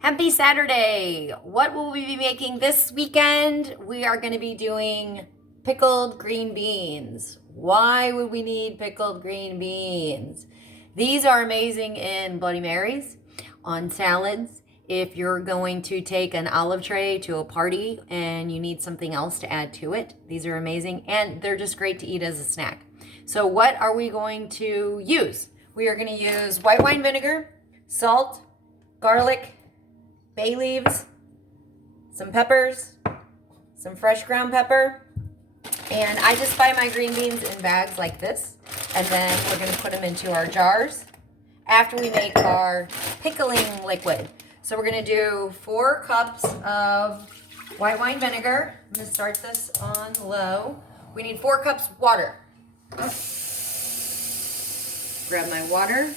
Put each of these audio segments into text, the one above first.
Happy Saturday! What will we be making this weekend? We are going to be doing pickled green beans. Why would we need pickled green beans? These are amazing in Bloody Marys, on salads. If you're going to take an olive tray to a party and you need something else to add to it, these are amazing and they're just great to eat as a snack. So what are we going to use? We are going to use white wine vinegar, salt, garlic, bay leaves, some peppers, some fresh ground pepper, and I just buy my green beans in bags like this, and then we're going to put them into our jars after we make our pickling liquid. So we're going to do 4 cups of white wine vinegar. I'm going to start this on low. We need 4 cups of water. Grab my water.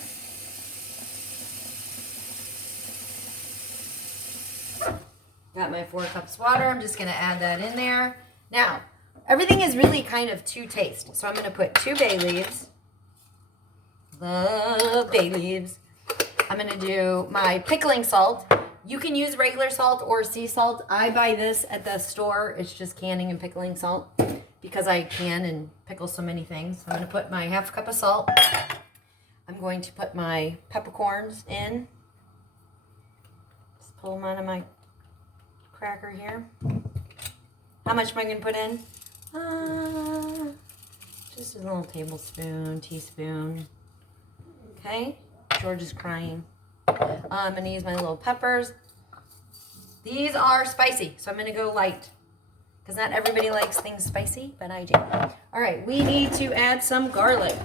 Got my 4 cups water. I'm just going to add that in there. Now, everything is really kind of to taste. So I'm going to put 2 bay leaves. Love bay leaves. I'm going to do my pickling salt. You can use regular salt or sea salt. I buy this at the store. It's just canning and pickling salt because I can and pickle so many things. I'm going to put my 1/2 cup of salt. I'm going to put my peppercorns in. Just pull them out of my cracker here. How much am I going to put in? Just a little tablespoon, teaspoon. Okay, George is crying. I'm going to use my little peppers. These are spicy, so I'm going to go light because not everybody likes things spicy, but I do. All right, we need to add some garlic.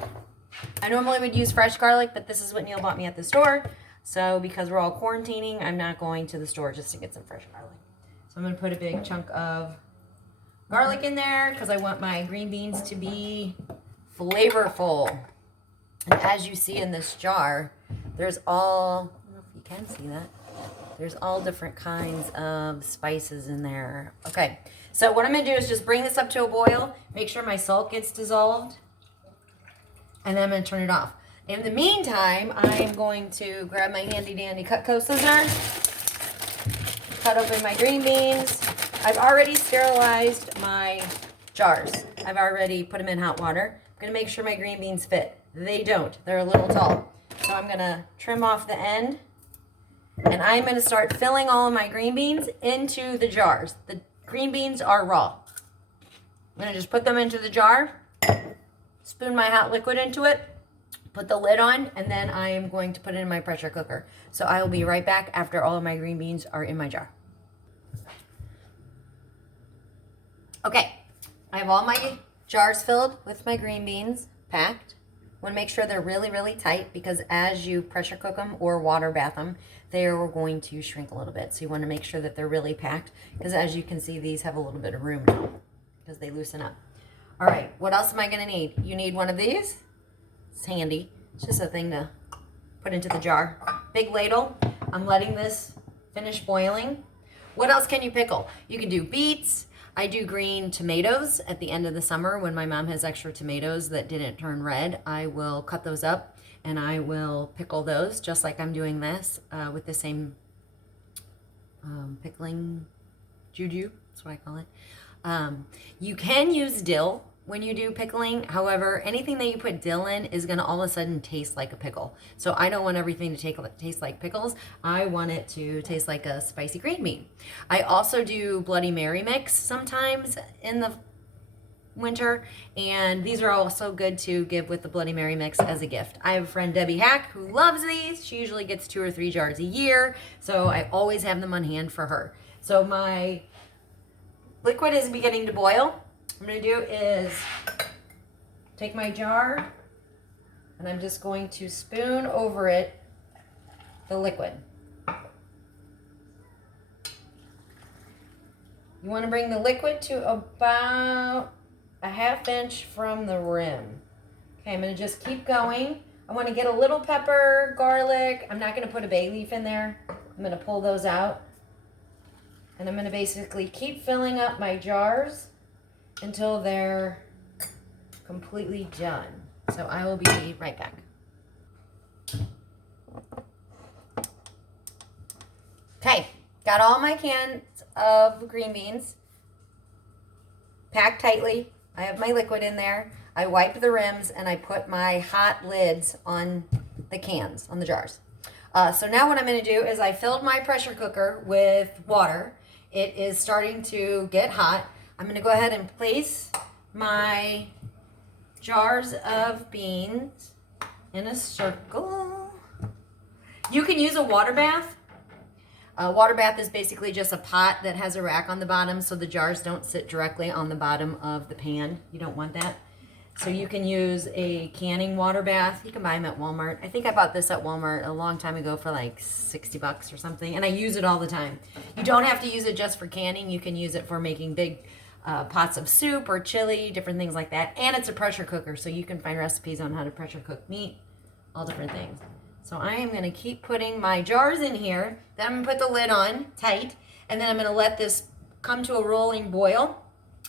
I normally would use fresh garlic, but this is what Neil bought me at the store. So because we're all quarantining, I'm not going to the store just to get some fresh garlic. So I'm going to put a big chunk of garlic in there because I want my green beans to be flavorful. And as you see in this jar, there's all, I don't know if you can see that, there's all different kinds of spices in there. Okay, so what I'm going to do is just bring this up to a boil, make sure my salt gets dissolved, and then I'm going to turn it off. In the meantime, I'm going to grab my handy dandy Cutco scissors, cut open my green beans. I've already sterilized my jars. I've already put them in hot water. I'm going to make sure my green beans fit. They don't. They're a little tall. So I'm going to trim off the end. And I'm going to start filling all of my green beans into the jars. The green beans are raw. I'm going to just put them into the jar, spoon my hot liquid into it, put the lid on, and then I am going to put it in my pressure cooker. So I will be right back after all of my green beans are in my jar. Okay, I have all my jars filled with my green beans, packed. I want to make sure they're really, really tight because as you pressure cook them or water bath them, they are going to shrink a little bit. So you want to make sure that they're really packed because as you can see, these have a little bit of room now because they loosen up. All right, what else am I going to need? You need one of these. It's handy. It's just a thing to put into the jar. Big ladle. I'm letting this finish boiling. What else can you pickle? You can do beets. I do green tomatoes at the end of the summer when my mom has extra tomatoes that didn't turn red. I will cut those up and I will pickle those just like I'm doing this with the same pickling juju. That's what I call it. You can use dill when you do pickling. However, anything that you put dill in is going to all of a sudden taste like a pickle. So I don't want everything to taste like pickles. I want it to taste like a spicy green bean. I also do Bloody Mary mix sometimes in the winter, and these are also good to give with the Bloody Mary mix as a gift. I have a friend, Debbie Hack, who loves these. She usually gets 2 or 3 jars a year, so I always have them on hand for her. So my liquid is beginning to boil. What I'm going to do is take my jar and I'm just going to spoon over it the liquid. You want to bring the liquid to about a 1/2 inch from the rim. Okay, I'm going to just keep going. I want to get a little pepper, garlic. I'm not going to put a bay leaf in there. I'm going to pull those out. And I'm going to basically keep filling up my jars until they're completely done. So I will be right back. Okay, got all my cans of green beans packed tightly. I have my liquid in there. I wipe the rims and I put my hot lids on the cans, on the jars. So now what I'm going to do is I filled my pressure cooker with water. It is starting to get hot. I'm going to go ahead and place my jars of beans in a circle. You can use a water bath. A water bath is basically just a pot that has a rack on the bottom so the jars don't sit directly on the bottom of the pan. You don't want that. So you can use a canning water bath. You can buy them at Walmart. I think I bought this at Walmart a long time ago for like 60 bucks or something, and I use it all the time. You don't have to use it just for canning. You can use it for making big pots of soup or chili, different things like that. And it's a pressure cooker, so you can find recipes on how to pressure cook meat, all different things. So I am going to keep putting my jars in here. Then I'm going to put the lid on tight, and then I'm going to let this come to a rolling boil.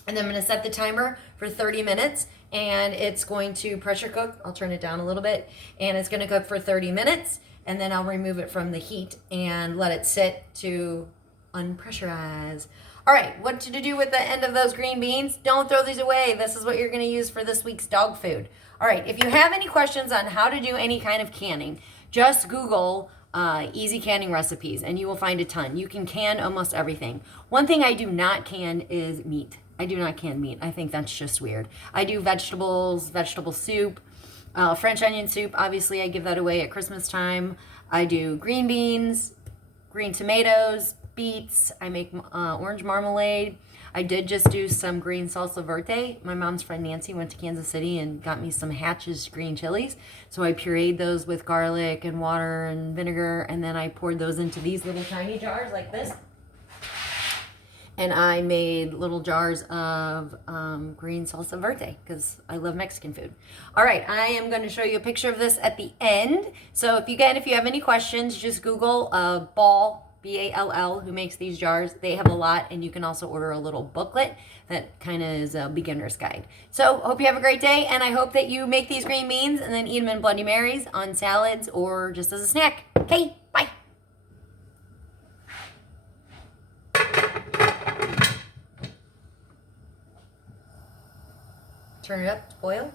And then I'm going to set the timer for 30 minutes, and it's going to pressure cook. I'll turn it down a little bit, and it's going to cook for 30 minutes, and then I'll remove it from the heat and let it sit to unpressurize. All right, what to do with the end of those green beans? Don't throw these away. This is what you're going to use for this week's dog food. All right, if you have any questions on how to do any kind of canning, just Google easy canning recipes, and you will find a ton. You can can almost everything. One thing I do not can is meat. I do not can meat. I think that's just weird. I do vegetables, vegetable soup, French onion soup. Obviously, I give that away at Christmas time. I do green beans, green tomatoes, beets. I make orange marmalade. I did just do some green salsa verde. My mom's friend Nancy went to Kansas City and got me some Hatch's green chilies. So I pureed those with garlic and water and vinegar, and then I poured those into these little tiny jars like this. And I made little jars of green salsa verde because I love Mexican food. All right, I am going to show you a picture of this at the end. So if you have any questions, just Google Ball, B-A-L-L, who makes these jars. They have a lot, and you can also order a little booklet that kind of is a beginner's guide. So hope you have a great day, and I hope that you make these green beans and then eat them in Bloody Marys, on salads, or just as a snack. Okay, bye. Turn it up to boil.